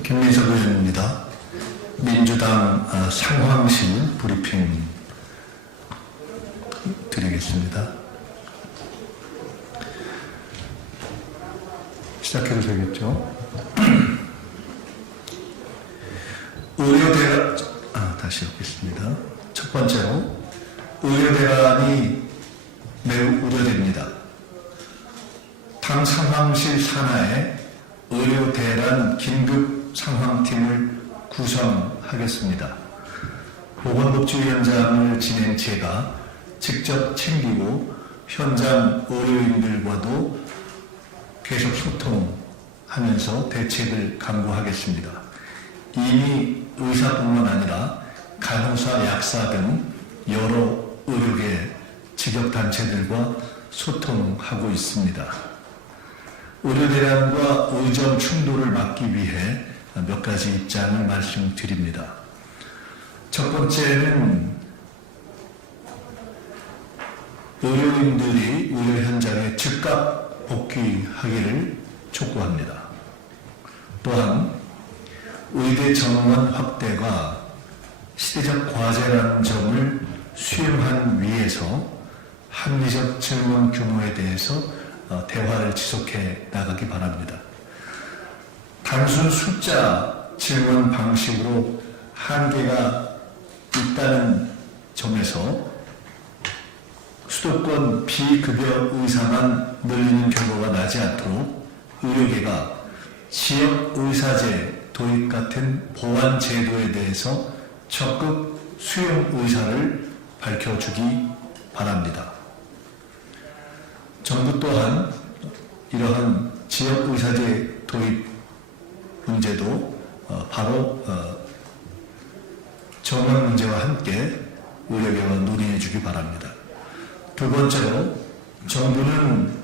김민석 의원입니다. 민주당 상황실 브리핑 드리겠습니다. 시작해도 되겠죠? 다시 읽겠습니다. 첫 번째로, 의료대란이 매우 우려됩니다. 당 상황실 산하에 의료대란 긴급상황팀을 구성하겠습니다. 보건복지위원장을 지낸 제가 직접 챙기고 현장 의료인들과도 계속 소통하면서 대책을 강구하겠습니다. 이미 의사뿐만 아니라 간호사, 약사 등 여러 의료계 직역단체들과 소통하고 있습니다. 의료대란과 의정 충돌을 막기 위해 몇 가지 입장을 말씀드립니다. 첫 번째는 의료인들이 의료 현장에 즉각 복귀하기를 촉구합니다. 또한 의대 정원 확대가 시대적 과제라는 점을 수용하기 위해서 합리적 증원 규모에 대해서 대화를 지속해 나가기 바랍니다. 단순 숫자 증원 방식으로 한계가 있다는 점에서 수도권 비급여 의사만 늘리는 결과가 나지 않도록 의료계가 지역 의사제 도입 같은 보완 제도에 대해서 적극 수용 의사를 밝혀주기 바랍니다. 정부 또한 이러한 지역 의사제 도입 문제도 바로 정원 문제와 함께 의료계와 논의해 주기 바랍니다. 두 번째로, 정부는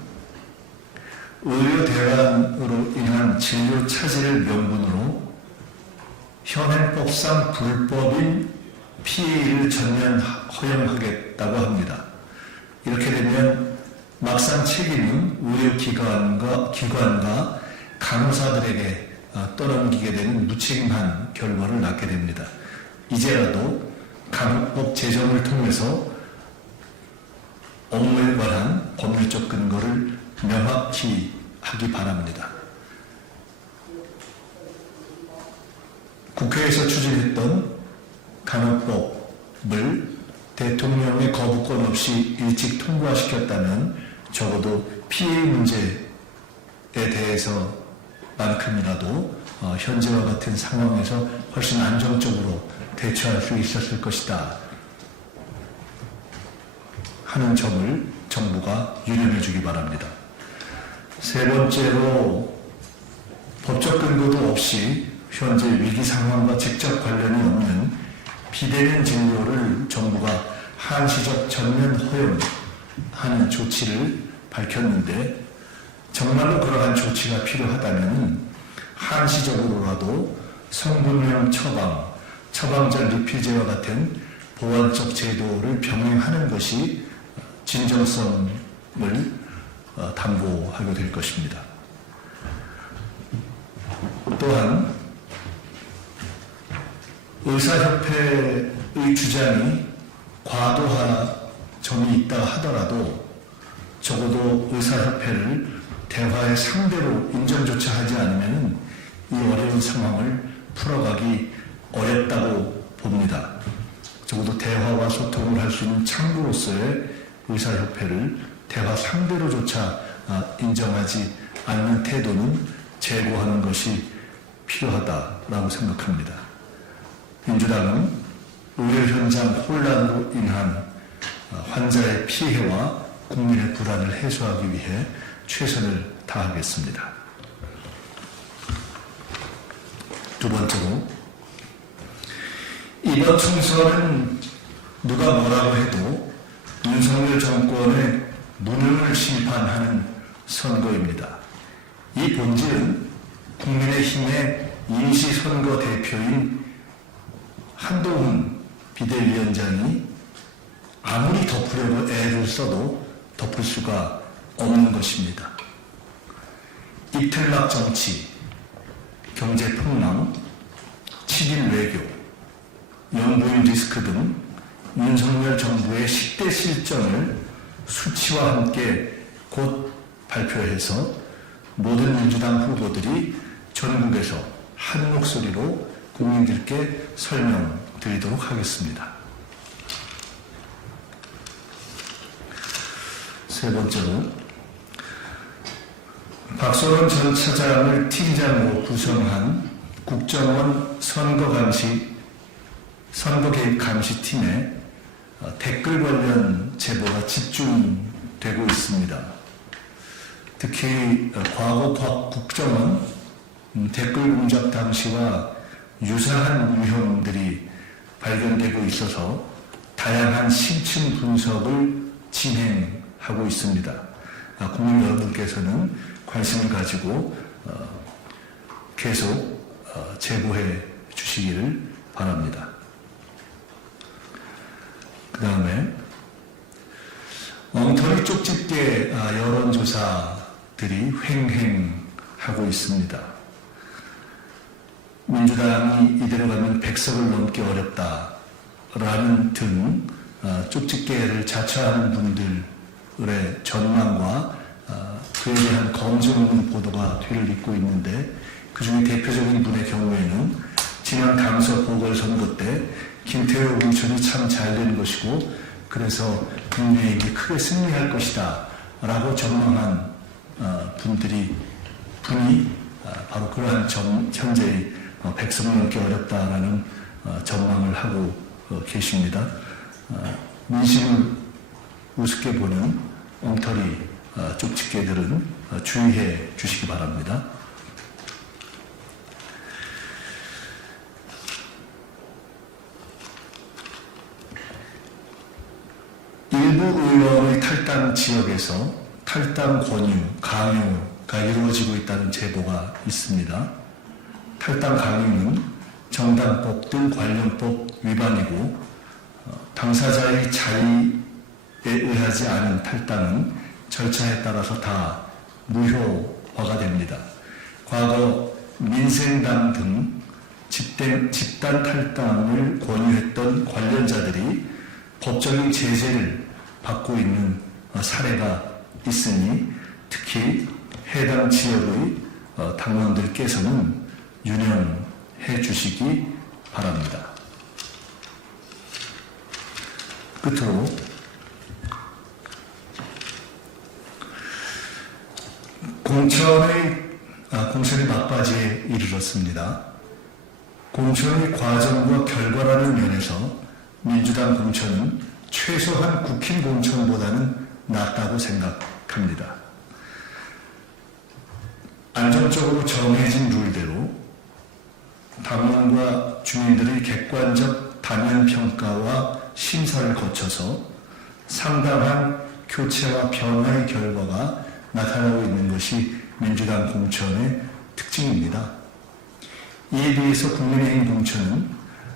의료 대란으로 인한 진료 차질을 명분으로 현행법상 불법인 PA를 전면 허용하겠다고 합니다. 이렇게 되면 막상 책임은 의료기관과 간호사들에게 떠넘기게 되는 무책임한 결과를 낳게 됩니다. 이제라도 간호법 제정을 통해서 업무에 관한 법률적 근거를 명확히 하기 바랍니다. 국회에서 추진했던 간호법을 대통령의 거부권 없이 일찍 통과시켰다면 적어도 피해 문제에 대해서만큼이라도 현재와 같은 상황에서 훨씬 안정적으로 대처할 수 있었을 것이다 하는 점을 정부가 유념해 주기 바랍니다. 세 번째로, 법적 근거도 없이 현재 위기 상황과 직접 관련이 없는 비대면 진료를 정부가 한시적 전면 허용하는 조치를 밝혔는데, 정말로 그러한 조치가 필요하다면 한시적으로라도 성분명 처방, 처방전 리필제와 같은 보완적 제도를 병행하는 것이 진정성을 담보하게 될 것입니다. 또한 의사협회의 주장이 과도한 점이 있다 하더라도 적어도 의사협회를 대화의 상대로 인정조차 하지 않으면 이 어려운 상황을 풀어가기 어렵다고 봅니다. 적어도 대화와 소통을 할 수 있는 창구로서의 의사협회를 대화 상대로조차 인정하지 않는 태도는 제고하는 것이 필요하다라고 생각합니다. 민주당은 의료 현장 혼란으로 인한 환자의 피해와 국민의 불안을 해소하기 위해 최선을 다하겠습니다. 두 번째로, 이번 총선은 누가 뭐라고 해도 윤석열 정권의 무능을 심판하는 선거입니다. 이 본질은 국민의힘의 임시선거 대표인 한동훈 비대위원장이 아무리 덮으려고 애를 써도 덮을 수가 없는 것입니다. 이틀락 정치, 경제 폭락, 7.1 외교, 영부인 리스크 등 윤석열 정부의 10대 실정을 수치와 함께 곧 발표해서 모든 민주당 후보들이 전국에서 한 목소리로 국민들께 설명드리도록 하겠습니다. 세 번째로, 박소원 전 차장을 팀장으로 구성한 국정원 선거 개입 감시팀에 댓글 관련 제보가 집중되고 있습니다. 특히 과거 국정원 댓글 공작 당시와 유사한 유형들이 발견되고 있어서 다양한 심층 분석을 진행하고 있습니다. 국민 여러분께서는 관심을 가지고 계속 제보해 주시기를 바랍니다. 그 다음에 엉터리 쪽집게 여론조사들이 횡행하고 있습니다. 민주당이 이대로 가면 100석을 넘기 어렵다라는 등 쪽집게를 자처하는 분들의 전망과 그에 대한 검증 없는 보도가 뒤를 잇고 있는데, 그중에 대표적인 분의 경우에는 지난 당서 보궐선거 때 김태호 공천이 참 잘된 것이고 그래서 국민의힘이 크게 승리할 것이다 라고 전망한 분이 바로 그러한 현재의 100석 넘기 어렵다라는 전망을 하고 계십니다. 민심을 우습게 보는 엉터리 쪽집게들은 주의해 주시기 바랍니다. 일부 의원의 탈당 지역에서 탈당 권유, 강요가 이루어지고 있다는 제보가 있습니다. 탈당 강요는 정당법 등 관련법 위반이고 당사자의 자의에 의하지 않은 탈당은 절차에 따라서 다 무효화가 됩니다. 과거 민생당 등 집단 탈당을 권유했던 관련자들이 법적인 제재를 받고 있는 사례가 있으니 특히 해당 지역의 당원들께서는 유념해 주시기 바랍니다. 끝으로 공천이 막바지에 이르렀습니다. 공천의 과정과 결과라는 면에서 민주당 공천은 최소한 국힘 공천보다는 낫다고 생각합니다. 안정적으로 정해진 룰대로 당원과 주민들의 객관적 단연 평가와 심사를 거쳐서 상당한 교체와 변화의 결과가 나타나고 있는 것이 민주당 공천의 특징입니다. 이에 비해서 국민의힘 공천은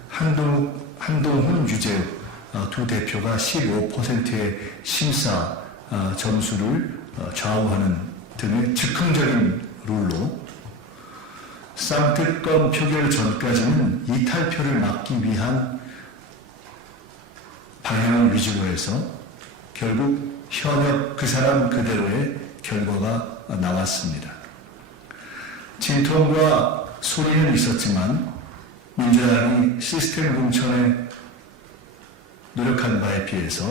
한동훈, 유재욱 두 대표가 15%의 심사 점수를 좌우하는 등의 즉흥적인 룰로 쌍특검 표결 전까지는 이탈표를 막기 위한 방향을 위주로 해서 결국 현역 그 사람 그대로의 결과가 나왔습니다. 진통과 소리는 있었지만 민주당이 시스템 공천에 노력한 바에 비해서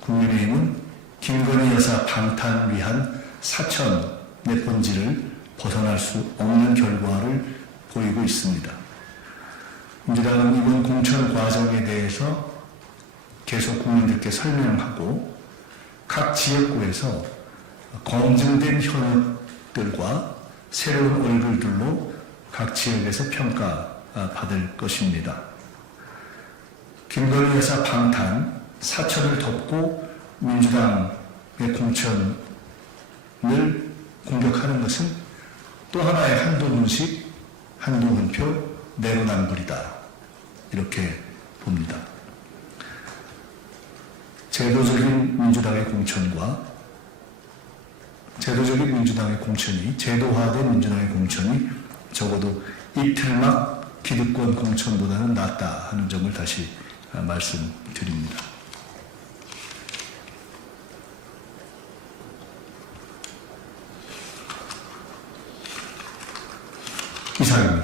국민의힘은 김건희 여사 방탄 위한 사천의 본질을 벗어날 수 없는 결과를 보이고 있습니다. 민주당은 이번 공천 과정에 대해서 계속 국민들께 설명하고 각 지역구에서 검증된 현역들과 새로운 얼굴들로 각 지역에서 평가받을 것입니다. 김건희 여사 방탄, 사천을 덮고 민주당의 공천을 공격하는 것은 또 하나의 한동훈식, 한동훈표 내로남불이다. 이렇게 봅니다. 제도적인 민주당의 공천이 제도화된 민주당의 공천이 적어도 이틀막 기득권 공천보다는 낫다 하는 점을 다시 말씀드립니다. 이상입니다.